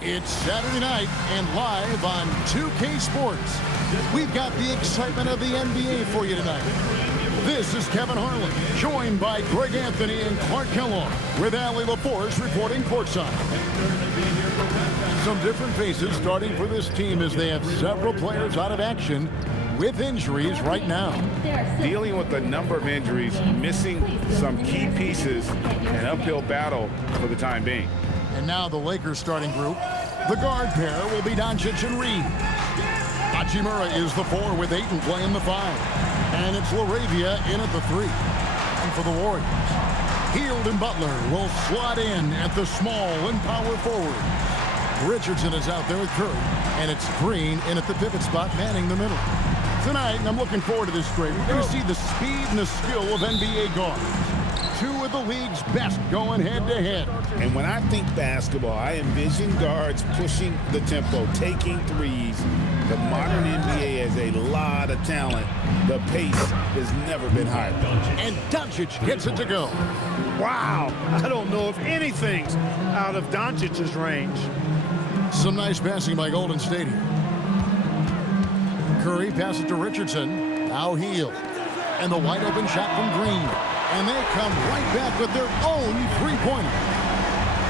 It's Saturday night and live on 2K Sports. We've got the excitement of the NBA for you tonight. This is Kevin Harlan, joined by Greg Anthony and Clark Kellogg, with Allie LaForce reporting courtside. Some different faces starting for this team as they have several players out of action with injuries right now. Dealing with a number of injuries, missing some key pieces, an uphill battle for the time being. And now the Lakers starting group. The guard pair will be Doncic and Reed. Hachimura is the 4 with Ayton playing the 5. And it's LaRavia in at the 3. And for the Warriors, Hield and Butler will slot in at the small and power forward. Richardson is out there with Curry. And it's Green in at the pivot spot, manning the middle. Tonight, and I'm looking forward to this trade, we're going to see the speed and the skill of NBA guards. Two of the league's best going head-to-head. And when I think basketball, I envision guards pushing the tempo, taking threes. The modern NBA has a lot of talent. The pace has never been higher. And Doncic gets it to go. Wow, I don't know if anything's out of Doncic's range. Some nice passing by Golden State here. Curry passes to Richardson. Now Hield. And the wide open shot from Green. And they come right back with their own three-pointer.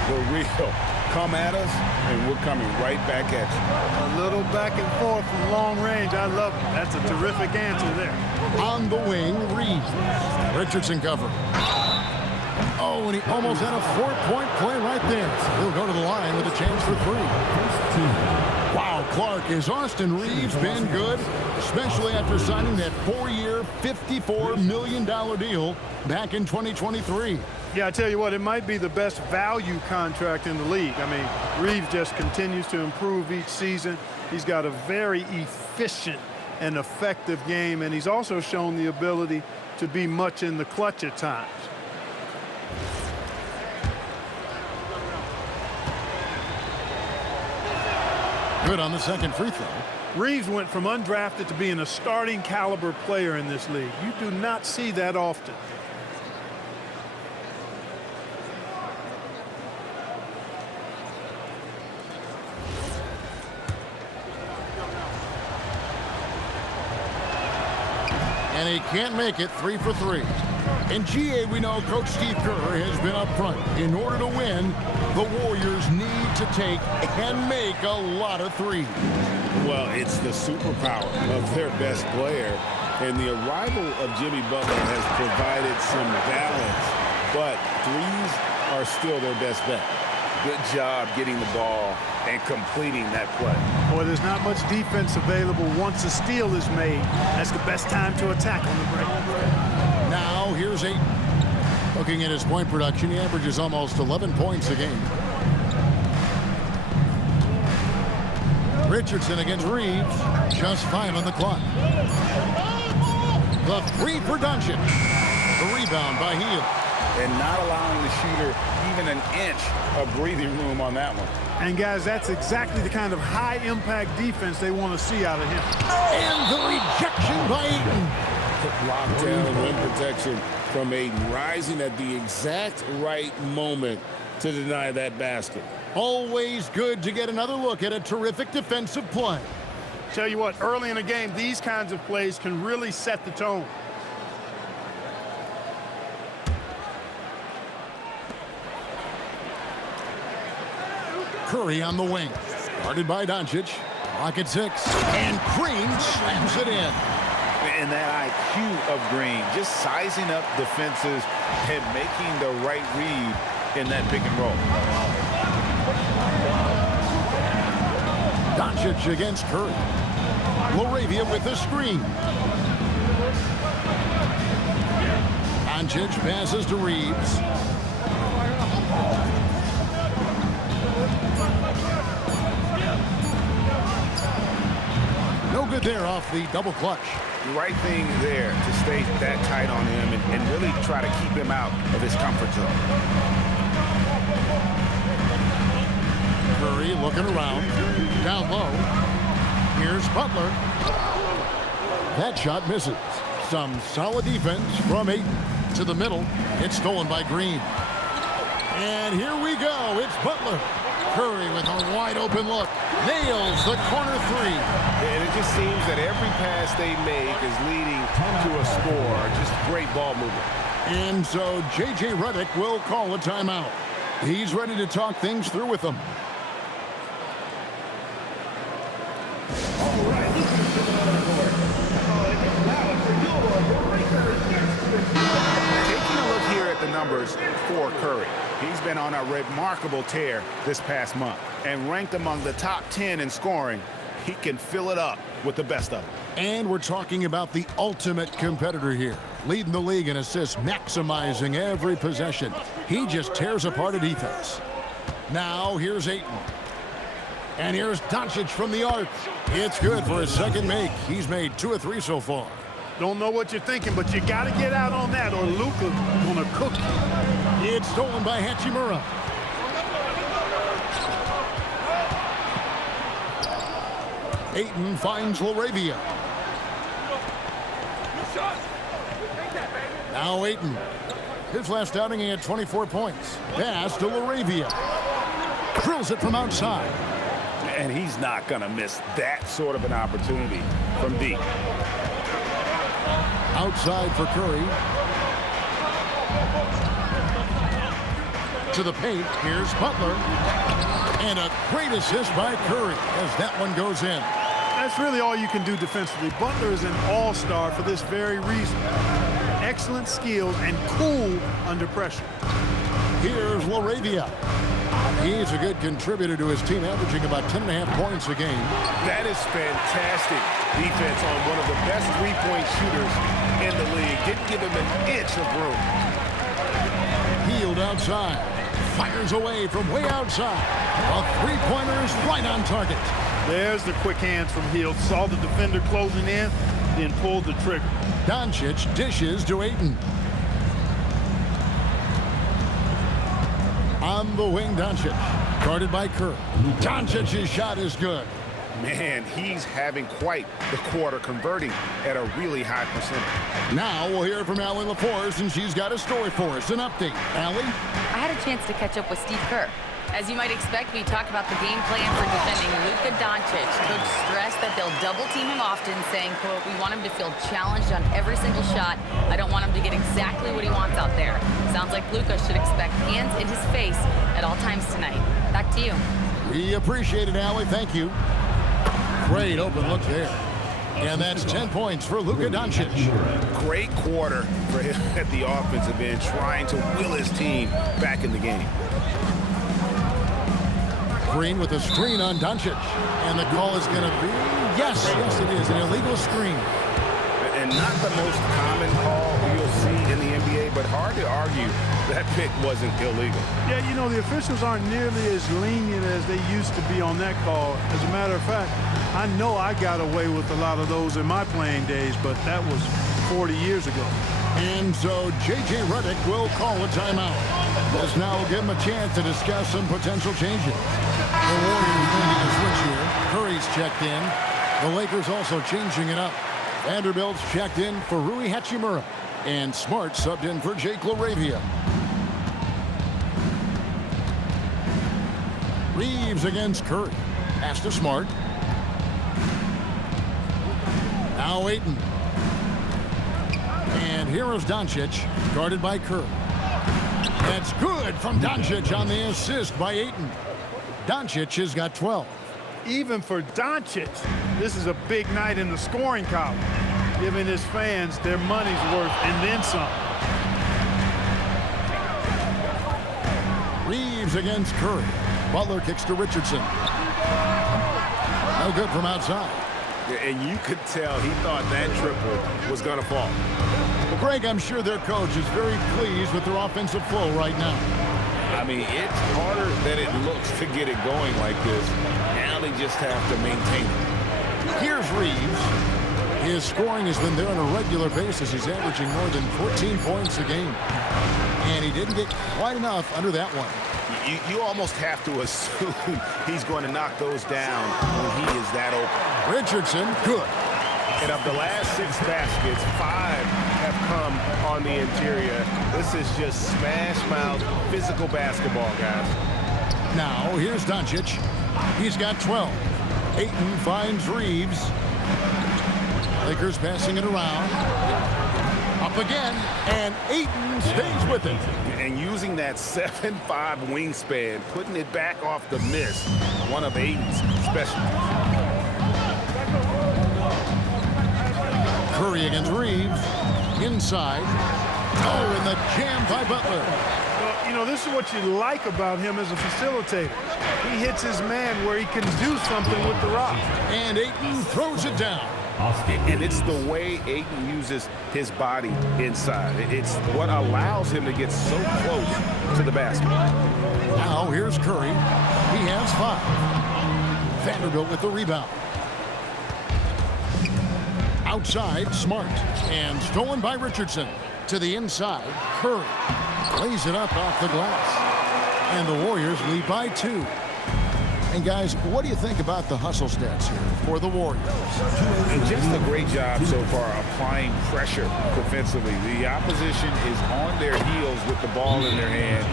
The real come at us, and we're coming right back at you. A little back and forth from long range. I love it. That's a terrific answer there. On the wing, Reed. Richardson cover. Oh, and he almost had a 4-point play right there. He'll go to the line with a chance for 3. Wow, Clark, has Austin Reeves been good, especially after signing that 4-year, $54 million deal back in 2023? Yeah, I tell you what, it might be the best value contract in the league. I mean, Reeves just continues to improve each season. He's got a very efficient and effective game, and he's also shown the ability to be much in the clutch at times. Good on the second free throw. Reeves went from undrafted to being a starting caliber player in this league. You do not see that often. And he can't make it. 3 for 3. In GA, we know Coach Steve Kerr has been up front. In order to win, the Warriors need to take and make a lot of threes. Well, it's the superpower of their best player. And the arrival of Jimmy Butler has provided some balance. But threes are still their best bet. Good job getting the ball and completing that play. Boy, there's not much defense available once a steal is made. That's the best time to attack on the break. Now, here's Ayton. Looking at his point production, he averages almost 11 points a game. Richardson against Reeves. Just 5 on the clock. The 3 for Doncic. The rebound by Hield. And not allowing the shooter even an inch of breathing room on that one. And, guys, that's exactly the kind of high-impact defense they want to see out of him. And the rejection by Ayton. Lockdown rim protection from Ayton, rising at the exact right moment to deny that basket. Always good to get another look at a terrific defensive play. Tell you what, early in a game, these kinds of plays can really set the tone. Curry on the wing. Guarded by Doncic. Clock at 6. And Green slams it in. And that IQ of Green, just sizing up defenses and making the right read in that pick and roll. Doncic against Curry. LaRavia with the screen. Doncic passes to Reeves. No good there off the double clutch. The right thing there to stay that tight on him and really try to keep him out of his comfort zone. Curry looking around. Down low. Here's Butler. That shot misses. Some solid defense from Ayton. To the middle. It's stolen by Green. And here we go. It's Butler. Curry with a wide open look. Nails the corner three. And it just seems that every pass they make is leading to a score. Just great ball movement. And so J.J. Redick will call a timeout. He's ready to talk things through with them. Taking a look here at the numbers for Curry. He's been on a remarkable tear this past month and ranked among the top 10 in scoring. He can fill it up with the best of them. And we're talking about the ultimate competitor here. Leading the league in assists, maximizing every possession. He just tears apart a defense. Now here's Ayton. And here's Doncic from the arc. It's good for his second make. He's made 2 of 3 so far. Don't know what you're thinking, but you got to get out on that or Luka going to cook you. It's stolen by Hachimura. Ayton finds LaRavia. Now Ayton. His last outing, he had 24 points. Pass to LaRavia. Drills it from outside. And he's not going to miss that sort of an opportunity from deep. Outside for Curry. To the paint. Here's Butler. And a great assist by Curry as that one goes in. That's really all you can do defensively. Butler is an all-star for this very reason. Excellent skills and cool under pressure. Here's LaRavia. He's a good contributor to his team, averaging about 10.5 points a game. That is fantastic defense on one of the best three-point shooters in the league. Didn't give him an inch of room. Healed outside. Fires away from way outside. A three-pointer's right on target. There's the quick hands from Hield. Saw the defender closing in, then pulled the trigger. Doncic dishes to Ayton. On the wing, Doncic. Guarded by Kerr. Doncic's shot is good. Man, he's having quite the quarter, converting at a really high percentage. Now we'll hear from Allie LaForce, and she's got a story for us. An update. Allie? I had a chance to catch up with Steve Kerr. As you might expect, we talked about the game plan for defending Luka Doncic. Coach stressed that they'll double team him often, saying, quote, "We want him to feel challenged on every single shot. I don't want him to get exactly what he wants out there." Sounds like Luka should expect hands in his face at all times tonight. Back to you. We appreciate it, Allie. Thank you. Great open look there. And that's 10 points for Luka Doncic. Great quarter for him at the offensive end, trying to will his team back in the game. Green with a screen on Doncic. And the call is going to be, yes, it is, an illegal screen. And not the most common call you'll see in the NBA, but hard to argue that pick wasn't illegal. Yeah, you know, the officials aren't nearly as lenient as they used to be on that call. As a matter of fact, I know I got away with a lot of those in my playing days, but that was 40 years ago. And so J.J. Redick will call a timeout. This now will give him a chance to discuss some potential changes. The Warriors making a switch here. Curry's checked in. The Lakers also changing it up. Vanderbilt's checked in for Rui Hachimura. And Smart subbed in for Jake LaRavia. Reeves against Curry. Pass to Smart. Now Ayton. And here is Doncic, guarded by Kerr. That's good from Doncic on the assist by Ayton. Doncic has got 12. Even for Doncic, this is a big night in the scoring column, giving his fans their money's worth and then some. Reeves against Curry. Butler kicks to Richardson. No good from outside. And you could tell he thought that triple was going to fall. Well, Greg, I'm sure their coach is very pleased with their offensive flow right now. I mean, it's harder than it looks to get it going like this. Now they just have to maintain it. Here's Reeves. His scoring has been there on a regular basis. He's averaging more than 14 points a game. And he didn't get quite enough under that one. You almost have to assume he's going to knock those down when he is that open. Richardson, good. And of the last 6 baskets, 5 have come on the interior. This is just smash mouth physical basketball, guys. Now, here's Doncic. He's got 12. Ayton finds Reeves. Lakers passing it around. Up again, and Ayton stays with it. And using that 7'5" wingspan, putting it back off the miss, one of Ayton's special. Curry against Reeves. Inside. Oh, and the jam by Butler. Well, you know, this is what you like about him as a facilitator. He hits his man where he can do something with the rock. And Ayton throws it down. And it's the way Ayton uses his body inside. It's what allows him to get so close to the basket. Now here's Curry. He has 5. Vanderbilt with the rebound. Outside, Smart. And stolen by Richardson. To the inside, Curry. Lays it up off the glass. And the Warriors lead by 2. And guys, what do you think about the hustle stats here for the Warriors? And just a great job so far applying pressure defensively. The opposition is on their heels with the ball in their hand.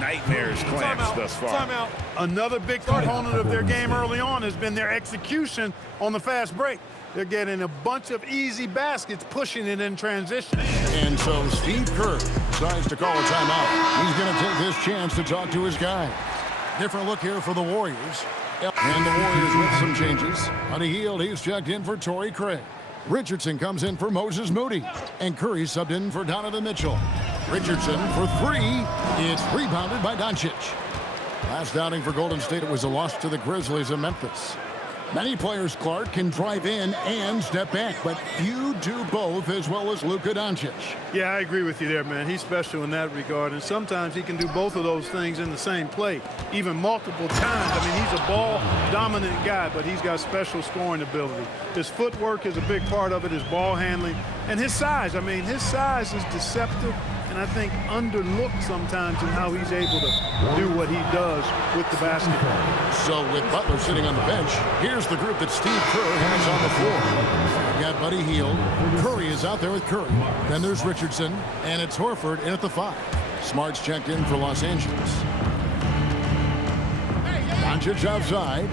Nightmares clamps thus far. Timeout. Another big component of their game early on has been their execution on the fast break. They're getting a bunch of easy baskets, pushing it in transition. And so Steve Kerr decides to call a timeout. He's going to take this chance to talk to his guy. Different look here for the Warriors. And the Warriors with some changes. On a Hield, he's checked in for Torrey Craig. Richardson comes in for Moses Moody. And Curry subbed in for Donovan Mitchell. Richardson for 3. It's rebounded by Doncic. Last outing for Golden State, it was a loss to the Grizzlies of Memphis. Many players, Clark, can drive in and step back, but few do both as well as Luka Doncic. Yeah, I agree with you there, man. He's special in that regard, and sometimes he can do both of those things in the same play, even multiple times. I mean, he's a ball-dominant guy, but he's got special scoring ability. His footwork is a big part of it, his ball handling, and his size. I mean, his size is deceptive, and I think underlooked sometimes in how he's able to do what he does with the basketball. So with Butler sitting on the bench, here's the group that Steve Kerr has on the floor. We've got Buddy Hield. Curry is out there with Curry. Then there's Richardson, and it's Horford in at the 5. Smart's checked in for Los Angeles. Doncic outside.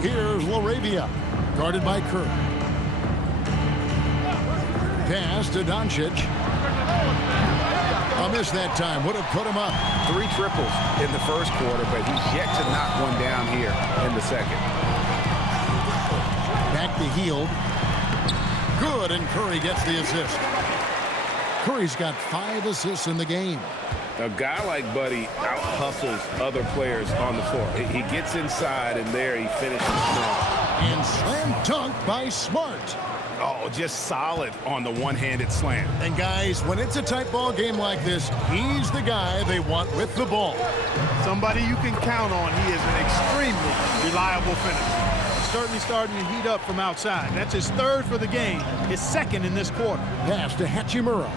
Here's LaRavia, guarded by Kerr. Pass to Doncic. A miss that time. Would have put him up. 3 triples in the first quarter, but he's yet to knock one down here in the second. Back to Hield. Good, and Curry gets the assist. Curry's got 5 assists in the game. A guy like Buddy out-hustles other players on the floor. He gets inside, and there he finishes strong. And slam dunk by Smart. Oh, just solid on the one-handed slam. And guys, when it's a tight ball game like this, he's the guy they want with the ball. Somebody you can count on. He is an extremely reliable finisher. He's certainly starting to heat up from outside. That's his 3rd for the game, his 2nd in this quarter. Pass to Hachimura.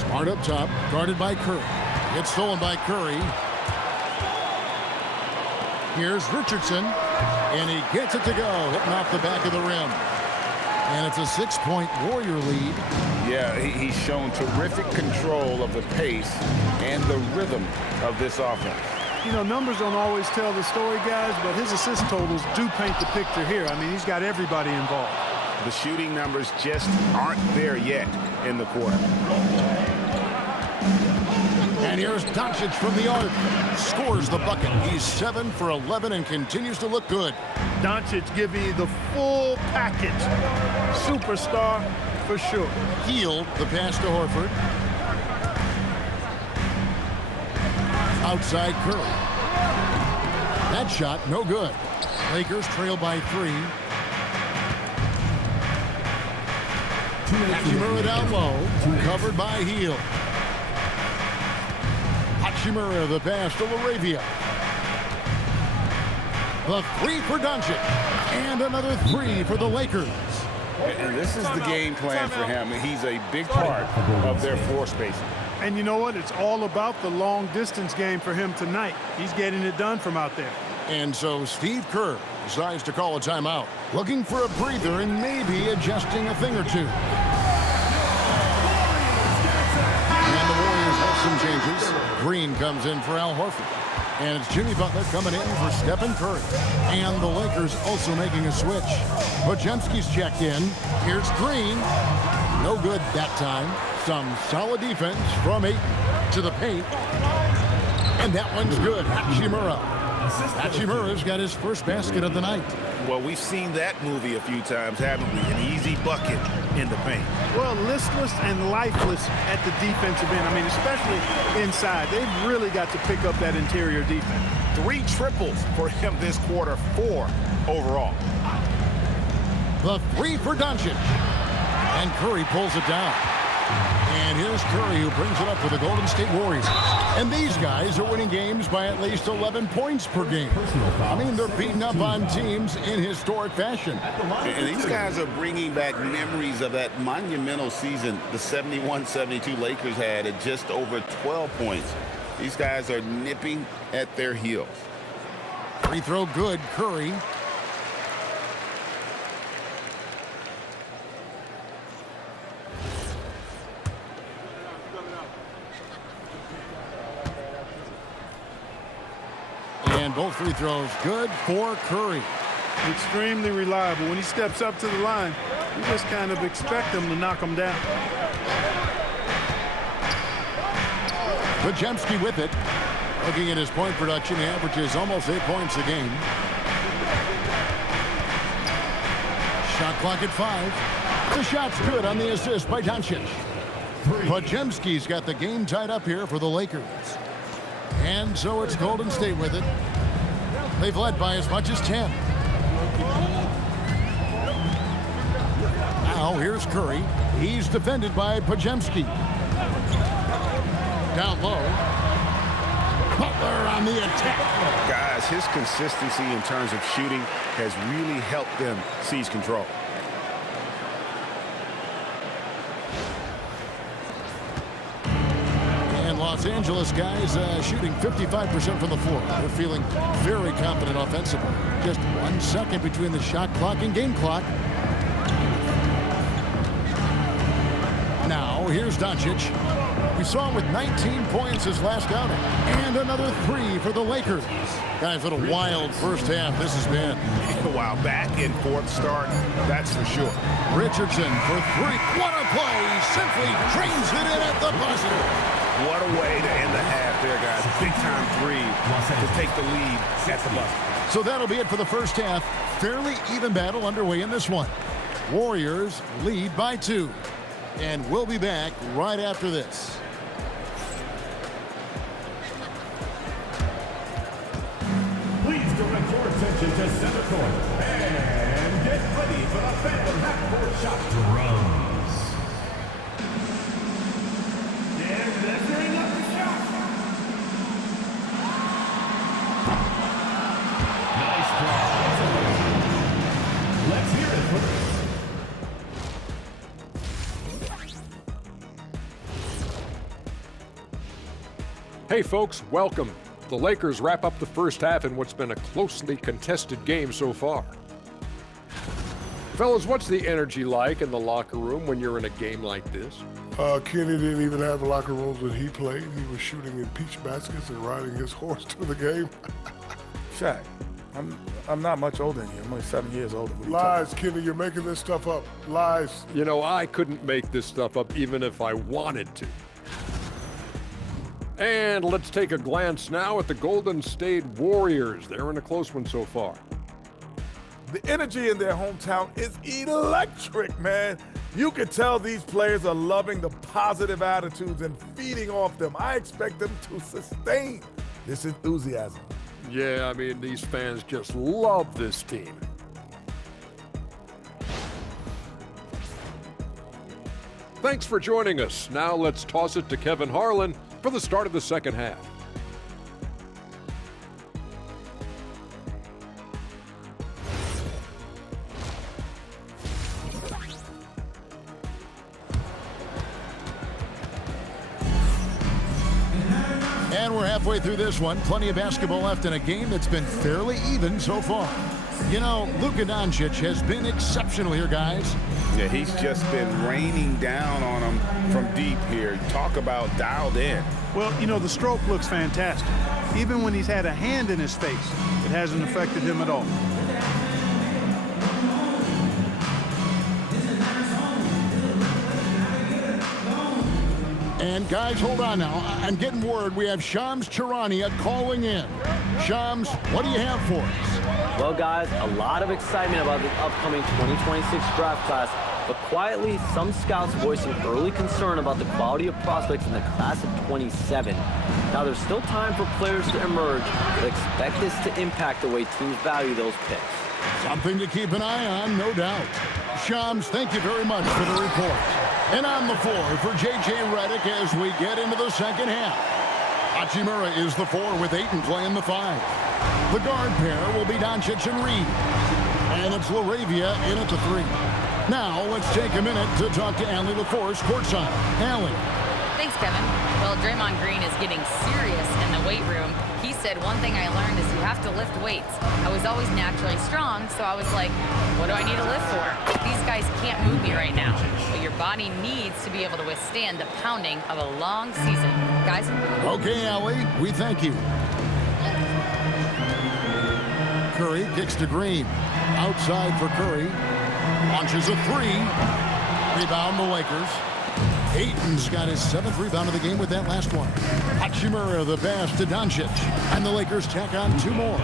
Smart up top, guarded by Curry. It's stolen by Curry. Here's Richardson, and he gets it to go, hitting off the back of the rim. And it's a 6-point Warrior lead. Yeah, he's shown terrific control of the pace and the rhythm of this offense. You know, numbers don't always tell the story, guys, but his assist totals do paint the picture here. I mean, he's got everybody involved. The shooting numbers just aren't there yet in the quarter. And here's Doncic from the arc. Scores the bucket. He's 7 for 11 and continues to look good. Doncic giving you the full package. Superstar for sure. Hield, the pass to Horford. Outside Curry. That shot, no good. Lakers trail by 3. Hachimura down low. Covered by Hield. Hachimura, the pass to LaRavia. The 3 for Doncic. And another 3 for the Lakers. And this is the game plan for him. He's a big part of their floor spacing. And you know what? It's all about the long-distance game for him tonight. He's getting it done from out there. And so Steve Kerr decides to call a timeout, looking for a breather and maybe adjusting a thing or two. Green comes in for Al Horford. And it's Jimmy Butler coming in for Stephen Curry. And the Lakers also making a switch. Podziemski's checked in. Here's Green. No good that time. Some solid defense from Ayton to the paint. And that one's good. Hachimura. Hachimura's got his first basket of the night. Well, we've seen that movie a few times, haven't we? An easy bucket in the paint. Well, listless and lifeless at the defensive end. I mean, especially inside. They've really got to pick up that interior defense. 3 triples for him this quarter, 4 overall. The 3 for Doncic. And Curry pulls it down. And here's Curry, who brings it up for the Golden State Warriors. And these guys are winning games by at least 11 points per game. I mean, they're beating up on teams in historic fashion. And these guys are bringing back memories of that monumental season the 71-72 Lakers had at just over 12 points. These guys are nipping at their heels. Free throw good, Curry. And both free throws good for Curry. Extremely reliable. When he steps up to the line, you just kind of expect him to knock him down. Podziemski with it. Looking at his point production, he averages almost 8 points a game. Shot clock at 5. The shot's good on the assist by Doncic. Podziemski's got the game tied up here for the Lakers. And so it's Golden State with it. They've led by as much as 10. Now here's Curry. He's defended by Podziemski. Down low. Butler on the attack. Guys, his consistency in terms of shooting has really helped them seize control. Los Angeles guys shooting 55% from the floor. They're feeling very confident offensively. Just 1 second between the shot clock and game clock. Now, here's Doncic. We saw him with 19 points his last outing. And another 3 for the Lakers. Guys, what a wild first half this has been. Wow, back and forth start, that's for sure. Richardson for 3. What a play. Simply trains it in at the buzzer. What a way to end the half there, guys. Big-time 3 to take the lead at the buzzer. So that'll be it for the first half. Fairly even battle underway in this one. Warriors lead by 2. And we'll be back right after this. Please direct your attention to center court. And get ready for the Phantom half-court shot drums. Let's hear it for Hey folks, welcome. The Lakers wrap up the first half in what's been a closely contested game so far. Fellas, what's the energy like in the locker room when you're in a game like this? Kenny didn't even have locker rooms when he played. He was shooting in peach baskets and riding his horse to the game. Shaq, I'm not much older than you. I'm only 7 years older. Lies, Kenny, you're making this stuff up. Lies. You know, I couldn't make this stuff up even if I wanted to. And let's take a glance now at the Golden State Warriors. They're in a close one so far. The energy in their hometown is electric, man. You can tell these players are loving the positive attitudes and feeding off them. I expect them to sustain this enthusiasm. Yeah, I mean, these fans just love this team. Thanks for joining us. Now let's toss it to Kevin Harlan for the start of the second half. And we're halfway through this one. Plenty of basketball left in a game that's been fairly even so far. You know, Luka Doncic has been exceptional here, guys. Yeah, he's just been raining down on them from deep here. Talk about dialed in. Well, you know, the stroke looks fantastic. Even when he's had a hand in his face, it hasn't affected him at all. And guys, hold on now. I'm getting word we have Shams Charania calling in. Shams, what do you have for us? Well, guys, a lot of excitement about the upcoming 2026 draft class, but quietly, some scouts voicing early concern about the quality of prospects in the class of 27. Now, there's still time for players to emerge, but expect this to impact the way teams value those picks. Something to keep an eye on, no doubt. Shams, thank you very much for the report. And on the floor for J.J. Redick as we get into the second half. Hachimura is the 4 with Ayton playing the 5. The guard pair will be Doncic and Reed. And it's LaRavia in at the 3. Now, let's take a minute to talk to Allie LaForce courtside. Allie. Thanks, Kevin. Well, Draymond Green is getting serious in the weight room. He said, one thing I learned is you have to lift weights. I was always naturally strong, so I was like, what do I need to lift for? These guys can't move me right now. But your body needs to be able to withstand the pounding of a long season. Guys? Okay, Allie, we thank you. Curry kicks to Green. Outside for Curry. Launches a 3. Rebound the Lakers. Ayton's got his 7th rebound of the game with that last one. Hachimura the pass to Doncic. And the Lakers tack on 2 more.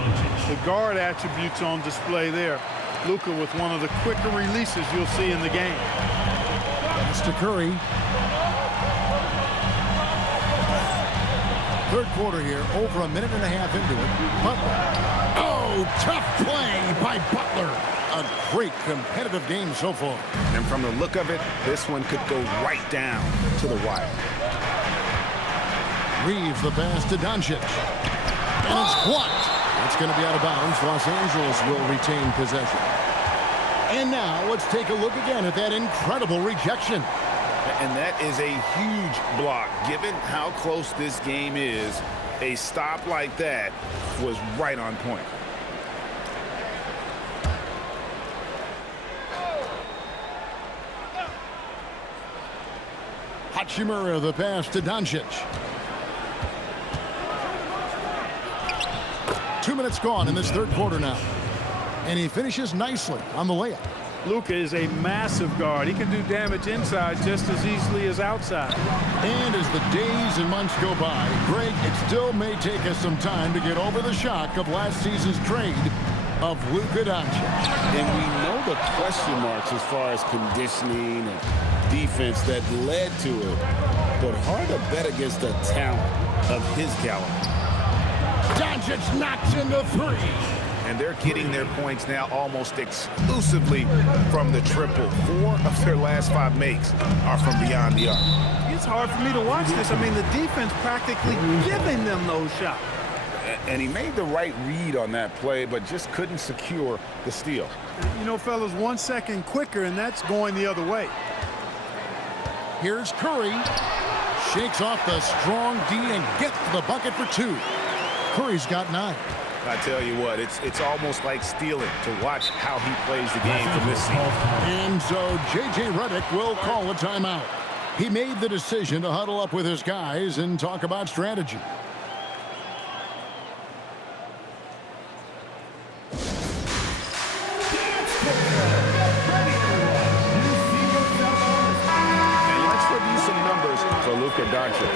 The guard attributes on display there. Luka with one of the quicker releases you'll see in the game. Pass to Curry. Third quarter here, over a minute and a half into it. Butler. Oh, tough play by Butler. A great competitive game so far. And from the look of it, this one could go right down to the wire. Reeves the pass to Doncic. And it's blocked. That's going to be out of bounds. Los Angeles will retain possession. And now let's take a look again at that incredible rejection. And that is a huge block. Given how close this game is, a stop like that was right on point. Hachimura the pass to Doncic. 2 minutes gone in this third quarter now. And he finishes nicely on the layup. Luka is a massive guard. He can do damage inside just as easily as outside. And as the days and months go by, Greg, it still may take us some time to get over the shock of last season's trade of Luka Doncic. And we know the question marks as far as conditioning and defense that led to it. But hard to bet against the talent of his caliber. Doncic knocks into 3. And they're getting their points now almost exclusively from the triple. 4 of their last 5 makes are from beyond the arc. It's hard for me to watch this. I mean, the defense practically giving them those shots. And he made the right read on that play, but just couldn't secure the steal. You know, fellas, 1 second quicker, and that's going the other way. Here's Curry. Shakes off the strong D and gets the bucket for 2. Curry's got 9. I tell you what, it's almost like stealing to watch how he plays the game from this season. And so J.J. Redick will call a timeout. He made the decision to huddle up with his guys and talk about strategy. Luka Doncic,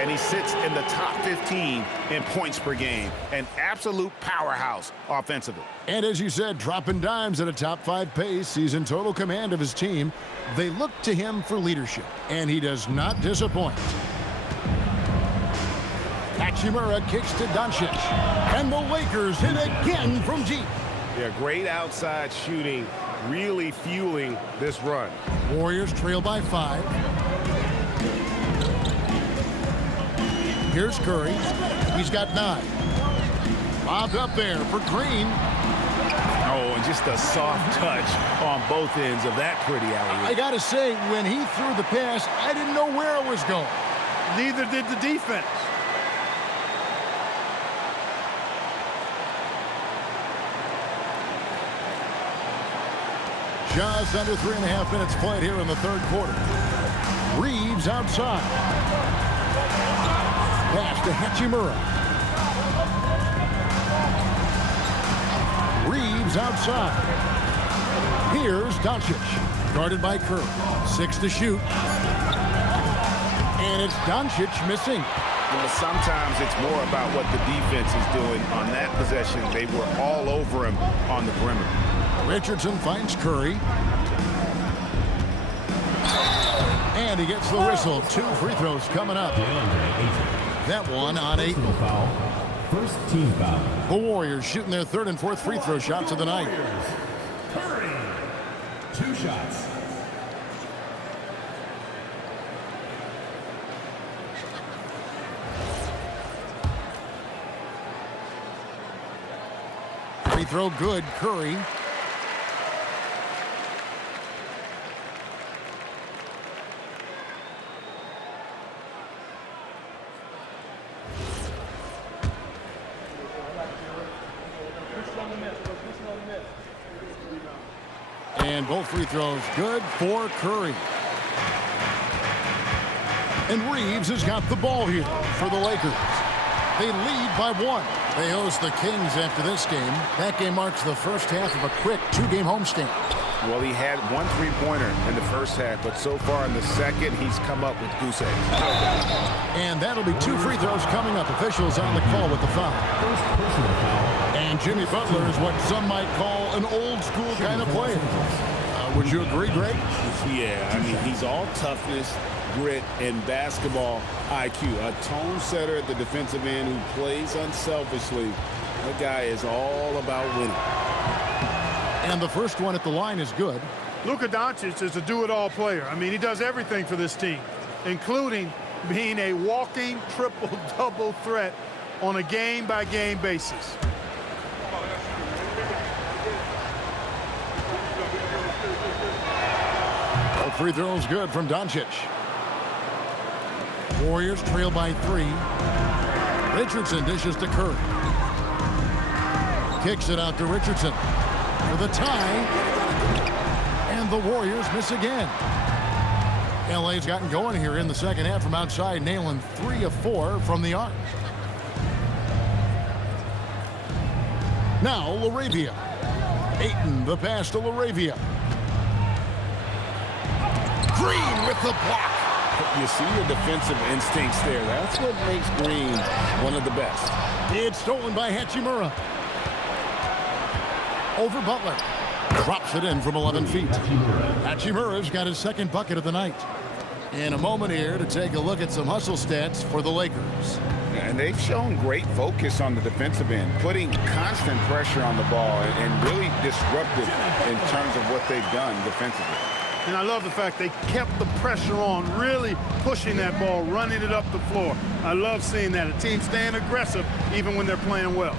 and he sits in the top 15 in points per game. An absolute powerhouse offensively. And as you said, dropping dimes at a top 5 pace. He's in total command of his team. They look to him for leadership, and he does not disappoint. Hachimura kicks to Doncic, and the Lakers hit again from deep. Yeah, great outside shooting, really fueling this run. Warriors trail by 5. Here's Curry. He's got 9. Bobbed up there for Green. Oh, and just a soft touch on both ends of that pretty alley-oop. I got to say, when he threw the pass, I didn't know where it was going. Neither did the defense. Just under 3.5 minutes played here in the third quarter. Reeves outside. Pass to Hachimura. Reeves outside. Here's Doncic. Guarded by Curry. 6 to shoot. And it's Doncic missing. Sometimes it's more about what the defense is doing on that possession. They were all over him on the perimeter. Richardson finds Curry. And he gets the whistle. 2 free throws coming up. That one on 8. First team foul. The Warriors shooting their 3rd and 4th free throw shots of the night. Curry. 2 shots. Free throw good. Curry. And both free throws good for Curry. And Reeves has got the ball here for the Lakers. They lead by 1. They host the Kings after this game. That game marks the first half of a quick 2-game homestand. Well, he had 1 3-pointer in the first half, but so far in the second, he's come up with goose eggs. And that'll be 2 free throws coming up. Officials on the call with the foul. First personal foul. And Jimmy Butler is what some might call an old-school kind of player. Would you agree, Greg? Yeah, I mean, he's all toughness, grit, and basketball IQ. A tone setter at the defensive end who plays unselfishly. That guy is all about winning. And the first one at the line is good. Luka Doncic is a do-it-all player. I mean, he does everything for this team, including being a walking triple-double threat on a game-by-game basis. Both free throws good from Doncic. Warriors trail by 3. Richardson dishes to Curry. Kicks it out to Richardson for the tie. And the Warriors miss again. LA's gotten going here in the second half from outside, nailing 3 of 4 from the arc. Now LaRavia. Ayton, the pass to LaRavia. Green with the block. You see the defensive instincts there. That's what makes Green one of the best. It's stolen by Hachimura. Over Butler. Drops it in from 11 feet. Hachimura's got his 2nd bucket of the night. In a moment here to take a look at some hustle stats for the Lakers. And they've shown great focus on the defensive end, putting constant pressure on the ball and really disruptive in terms of what they've done defensively. And I love the fact they kept the pressure on, really pushing that ball, running it up the floor. I love seeing that. A team staying aggressive even when they're playing well.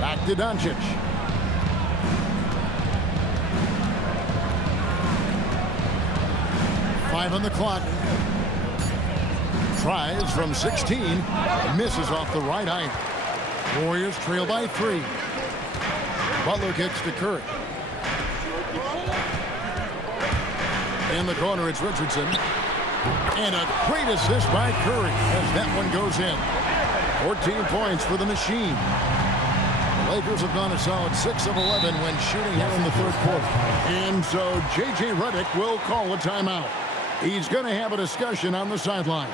Back to Doncic. Five on the clock. Tries from 16. Misses off the right eye. Warriors trail by 3. Butler kicks to Curry. In the corner, it's Richardson. And a great assist by Curry as that one goes in. 14 points for the machine. The Lakers have gone a solid 6 of 11 when shooting here in the third quarter. And so J.J. Redick will call a timeout. He's going to have a discussion on the sideline.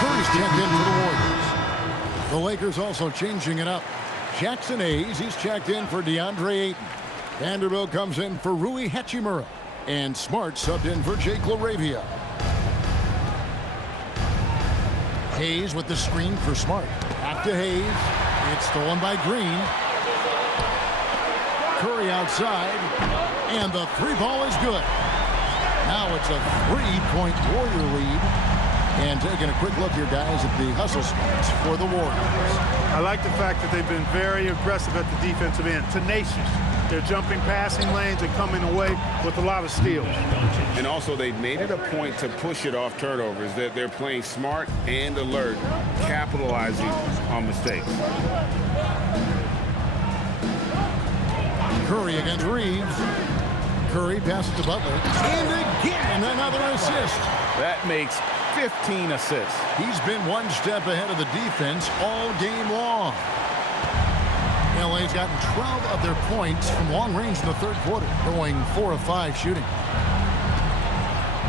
Curry's checked in for the Warriors. The Lakers also changing it up. Jackson Hayes, he's checked in for DeAndre Ayton. Vanderbilt comes in for Rui Hachimura. And Smart subbed in for Jake LaRavia. Hayes with the screen for Smart. Back to Hayes. It's stolen by Green. Curry outside. And the 3 ball is good. Now it's a 3-point Warrior lead. And taking a quick look here, guys, at the hustle spots for the Warriors. I like the fact that they've been very aggressive at the defensive end, tenacious. They're jumping passing lanes and coming away with a lot of steals. And also, they've made it a point to push it off turnovers. They're playing smart and alert, capitalizing on mistakes. Curry against Reeves. Curry passes to Butler. And again, another assist. That makes 15 assists. He's been one step ahead of the defense all game long. LA's gotten 12 of their points from long range in the third quarter, going 4 of 5 shooting.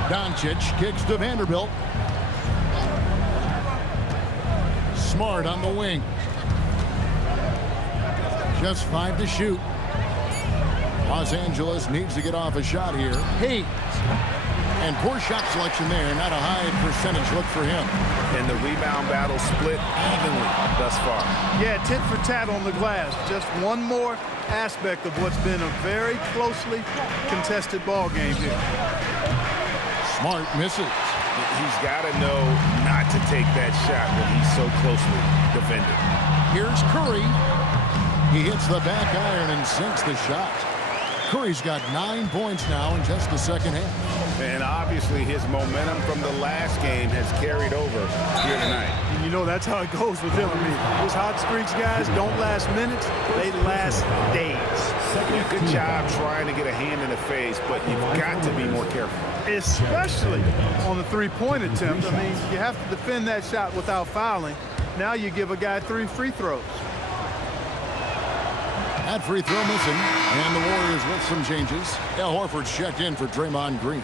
Doncic kicks to Vanderbilt. Smart on the wing. Just 5 to shoot. Los Angeles needs to get off a shot here. Hayes. And poor shot selection there. Not a high percentage look for him. And the rebound battle split evenly thus far. Yeah, tit for tat on the glass. Just one more aspect of what's been a very closely contested ball game here. Smart misses. He's got to know not to take that shot when he's so closely defended. Here's Curry. He hits the back iron and sinks the shot. Curry's got 9 points now in just the second half. And obviously his momentum from the last game has carried over here tonight. And you know, that's how it goes with him. I mean, those hot streaks, guys, don't last minutes. They last days. Yeah, good job trying to get a hand in the face, but you've got to be more careful. Especially on the three-point attempt. I mean, you have to defend that shot without fouling. Now you give a guy 3 free throws. That free throw missing, and the Warriors with some changes. Al Horford's checked in for Draymond Green.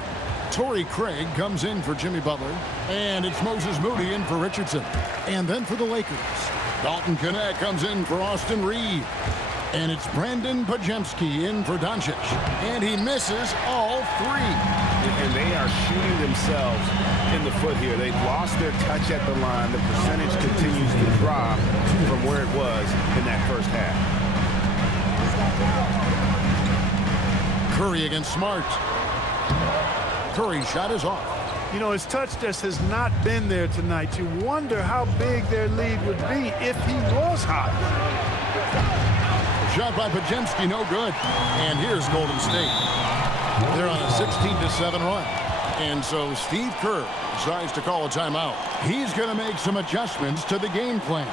Torrey Craig comes in for Jimmy Butler, and it's Moses Moody in for Richardson. And then for the Lakers, Dalton Knecht comes in for Austin Reeves. And it's Brandon Podziemski in for Doncic, and he misses all 3. And they are shooting themselves in the foot here. They've lost their touch at the line. The percentage continues to drop from where it was in that first half. Curry against Smart. Curry's shot is off. You know, his touch just has not been there tonight. You wonder how big their lead would be if he was hot. Shot by Podziemski, no good. And here's Golden State. They're on a 16-7 run. And so Steve Kerr decides to call a timeout. He's going to make some adjustments to the game plan.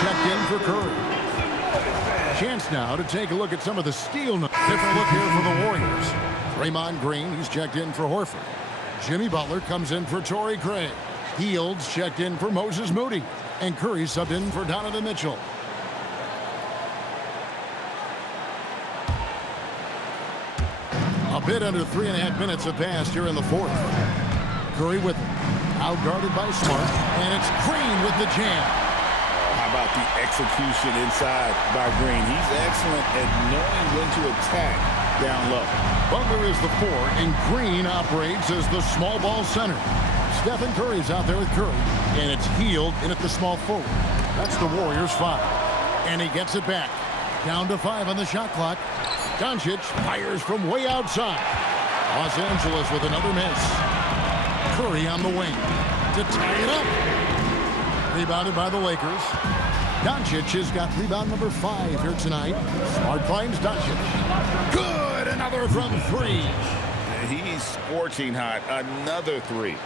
Checked in for Curry. Chance now to take a look at some of the steal numbers. Different look here for the Warriors. Draymond Green, he's checked in for Horford. Jimmy Butler comes in for Torrey Craig. Hields checked in for Moses Moody. And Curry subbed in for Donovan Mitchell. A bit under 3.5 minutes have passed here in the fourth. Curry with it. Outguarded by Smart. And it's Green with the jam. How about the execution inside by Green? He's excellent at knowing when to attack down low. Butler is the 4, and Green operates as the small ball center. Stephen Curry's out there with Curry, and it's Hield in at the small forward. That's the Warriors' 5. And he gets it back. Down to 5 on the shot clock. Doncic fires from way outside. Los Angeles with another miss. Curry on the wing to tie it up. Rebounded by the Lakers. Doncic has got rebound number 5 here tonight. Smart finds Doncic. Good! Another from 3. He's scorching hot. Another 3.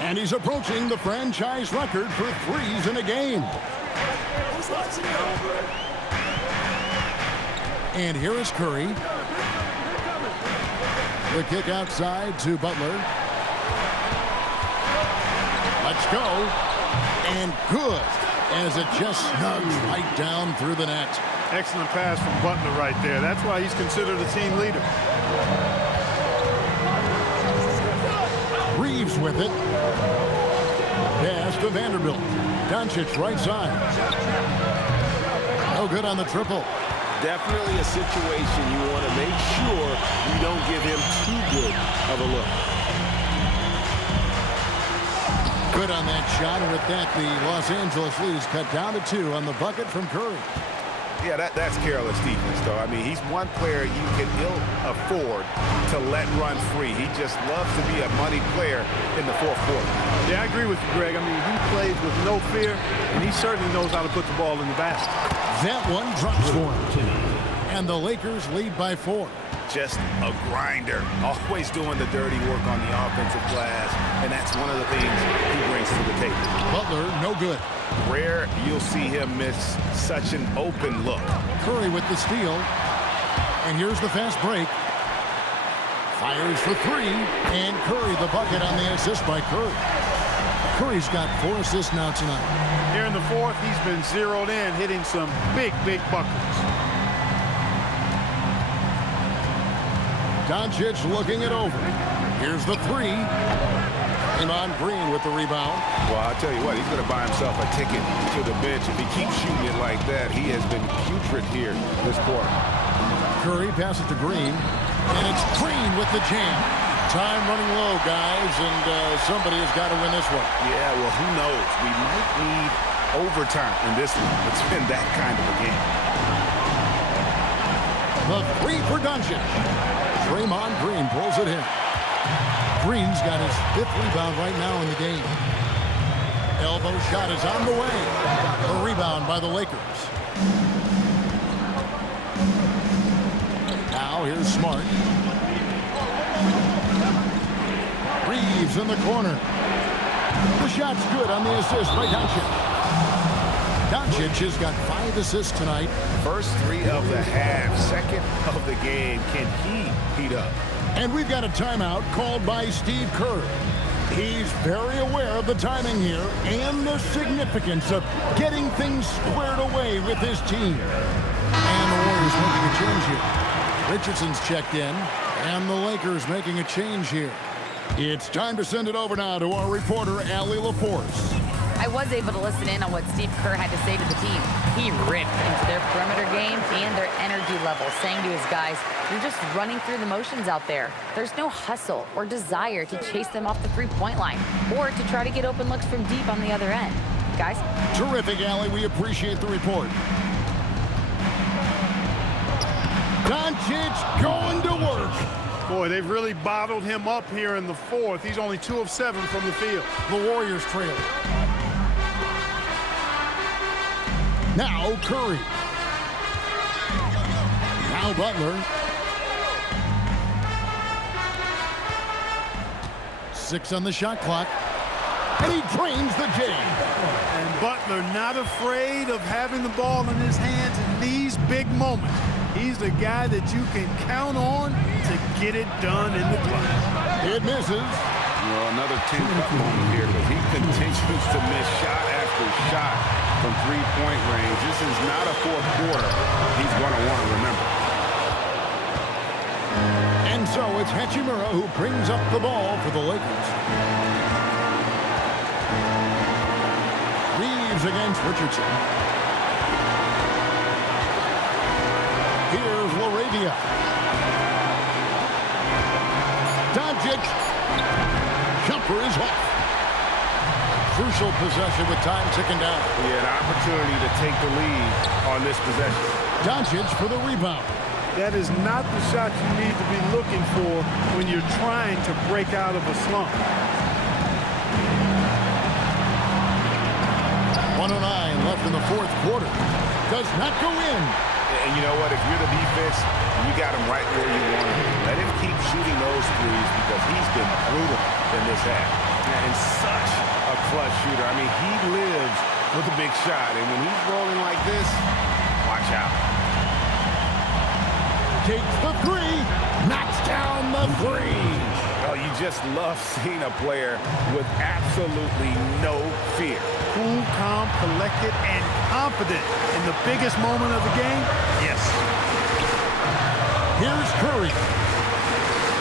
And he's approaching the franchise record for 3s in a game. And here is Curry. The kick outside to Butler. Let's go. And good, as it just snugs right down through the net. Excellent pass from Butler right there. That's why he's considered a team leader. Reeves with it. Pass to Vanderbilt. Doncic right side. No good on the triple. Definitely a situation you want to make sure you don't give him too good of a look. Good good on that shot, and with that, the Los Angeles leads cut down to 2 on the bucket from Curry. Yeah, that's careless defense, though. I mean, he's one player you can ill afford to let run free. He just loves to be a money player in the fourth quarter. Yeah, I agree with you, Greg. I mean, he plays with no fear, and he certainly knows how to put the ball in the basket. That one drops for him. And the Lakers lead by 4. Just a grinder, always doing the dirty work on the offensive glass, and that's one of the things he brings to the table. Butler, no good. Rare you'll see him miss such an open look. Curry with the steal. And here's the fast break. Fires for 3, and Curry the bucket on the assist by Curry. Curry's got 4 assists now tonight. Here in the fourth, he's been zeroed in, hitting some big buckets. Doncic looking it over. Here's the 3. Draymond Green with the rebound. Well, I'll tell you what, he's going to buy himself a ticket to the bench. If he keeps shooting it like that, he has been putrid here this quarter. Curry passes to Green, and it's Green with the jam. Time running low, guys, and somebody has got to win this one. Yeah, well, who knows? We might need overtime in this one. It's been that kind of a game. The 3 for Doncic. Draymond Green pulls it in. Green's got his 5th rebound right now in the game. Elbow shot is on the way. A rebound by the Lakers. Now here's Smart. Reeves in the corner. The shot's good on the assist by Doncic. Doncic has got 5 assists tonight. First 3 of the half, second of the game. Can he heat up? And we've got a timeout called by Steve Kerr. He's very aware of the timing here and the significance of getting things squared away with his team. And the Warriors making a change here. Richardson's checked in, and the Lakers making a change here. It's time to send it over now to our reporter, Allie LaForce. I was able to listen in on what Steve Kerr had to say to the team. He ripped into their perimeter game and their energy level, saying to his guys, you're just running through the motions out there. There's no hustle or desire to chase them off the three-point line or to try to get open looks from deep on the other end. Guys? Terrific, Allie. We appreciate the report. Doncic going to work. Boy, they've really bottled him up here in the fourth. He's only 2 of 7 from the field. The Warriors trail. Now Curry. Now Butler. 6 on the shot clock. And he drains the J. And Butler not afraid of having the ball in his hands in these big moments. He's the guy that you can count on to get it done in the clutch. It misses. Well, another 10-cut moment here, but he continues to miss shot after shot from three-point range. This is not a fourth quarter he's going to want to remember. And so it's Hachimura who brings up the ball for the Lakers. Reeves against Richardson. Here's LaRavia. Doncic. Jumper is off. Crucial possession with time ticking down. He had an opportunity to take the lead on this possession. Doncic for the rebound. That is not the shot you need to be looking for when you're trying to break out of a slump. 1:09 left in the fourth quarter. Does not go in. And you know what? If you're the defense, you got him right where you want him. Let him keep shooting those threes because he's been brutal in this half. And such a clutch shooter. I mean, he lives with a big shot. And when he's rolling like this, watch out. Takes the 3. Knocks down the 3. Oh, you just love seeing a player with absolutely no fear. Cool, calm, collected, and confident in the biggest moment of the game. Yes. Here's Curry.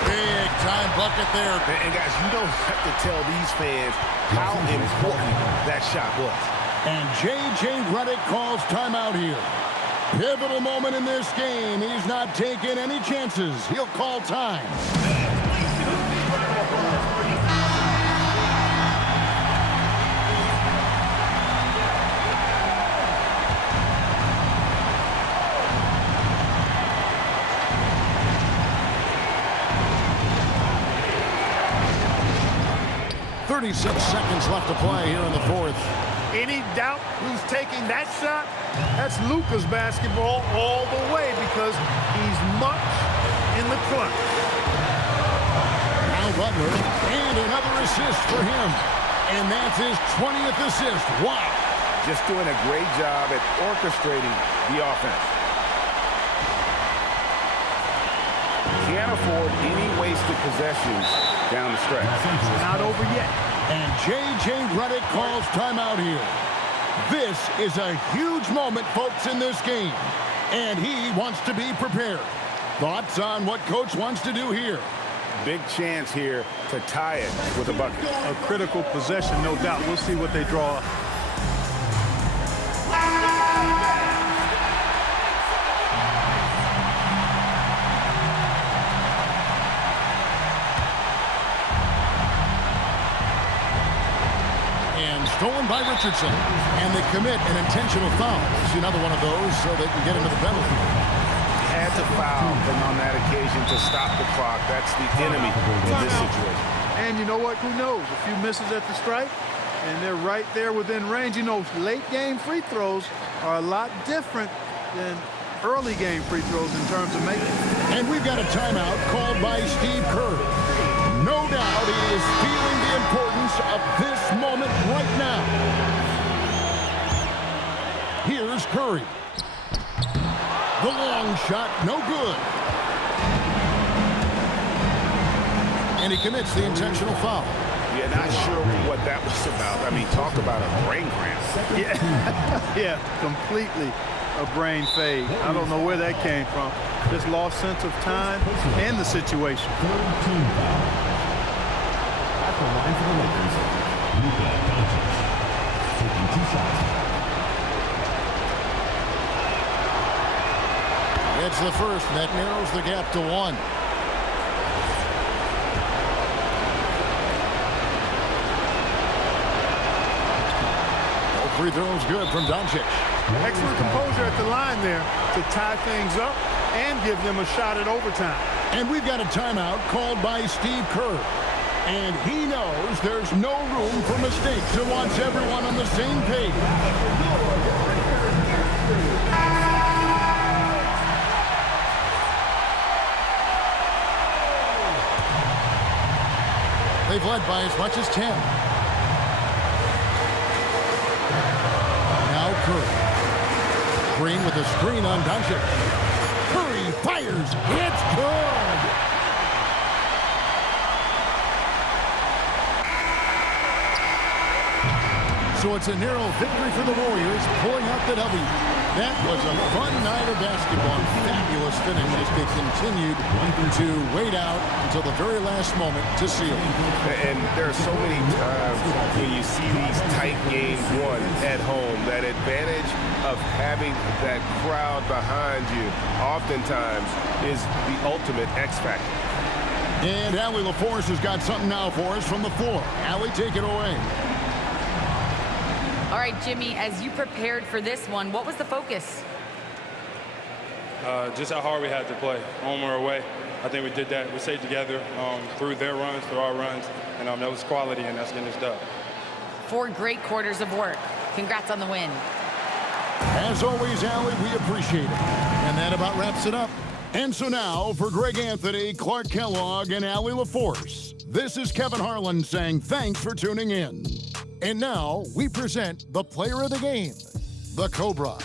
Big time bucket there. And guys, you don't have to tell these fans how important that shot was. And J.J. Redick calls timeout here. Pivotal moment in this game. He's not taking any chances. He'll call time. 36 seconds left to play here in the fourth. Any doubt who's taking that shot? That's Luka's basketball all the way because he's much in the clutch. Now Butler, and another assist for him. And that's his 20th assist. Wow. Just doing a great job at orchestrating the offense. Can't afford any wasted possessions down the stretch. Not over yet. And J.J. Redick calls timeout here. This is a huge moment, folks, in this game. And he wants to be prepared. Thoughts on what Coach wants to do here? Big chance here to tie it with a bucket. A critical possession, no doubt. We'll see what they draw up. Stolen by Richardson, and they commit an intentional foul. See another one of those so they can get into the penalty. Had to foul him on that occasion to stop the clock. That's the enemy in this situation. And you know what? Who knows? A few misses at the stripe, and they're right there within range. You know, late game free throws are a lot different than early game free throws in terms of making. And we've got a timeout called by Steve Kerr. No doubt he is feeling the importance of this moment right now. Here's Curry. The long shot, no good. And he commits the intentional foul. Yeah, not sure what that was about. I mean, talk about a brain cramp. Yeah, yeah, completely a brain fade. I don't know where that came from. Just lost sense of time and the situation. At the line for the Lakers, Luka Doncic, taking 2 shots. It's the first, and that narrows the gap to 1. Free throws good from Doncic. Excellent composure at the line there to tie things up and give them a shot at overtime. And we've got a timeout called by Steve Kerr. And he knows there's no room for mistakes and wants everyone on the same page. They've led by as much as 10. Now Curry. Green with a screen on Doncic. Curry fires. It's good. So it's a narrow victory for the Warriors, pulling out the W. That was a fun night of basketball. Fabulous finish as they continued to wait out until the very last moment to seal. And there are so many times when you see these tight games won at home, that advantage of having that crowd behind you oftentimes is the ultimate X factor. And Allie LaForce has got something now for us from the floor. Allie, take it away. All right, Jimmy, as you prepared for this one, what was the focus? Just how hard we had to play, home or away. I think we did that. We stayed together through their runs, through our runs, and that was quality, and that's getting us done. 4 great quarters of work. Congrats on the win. As always, Allie, we appreciate it. And that about wraps it up. And so now, for Greg Anthony, Clark Kellogg, and Allie LaForce, this is Kevin Harlan saying thanks for tuning in. And now, we present the player of the game, the Cobra.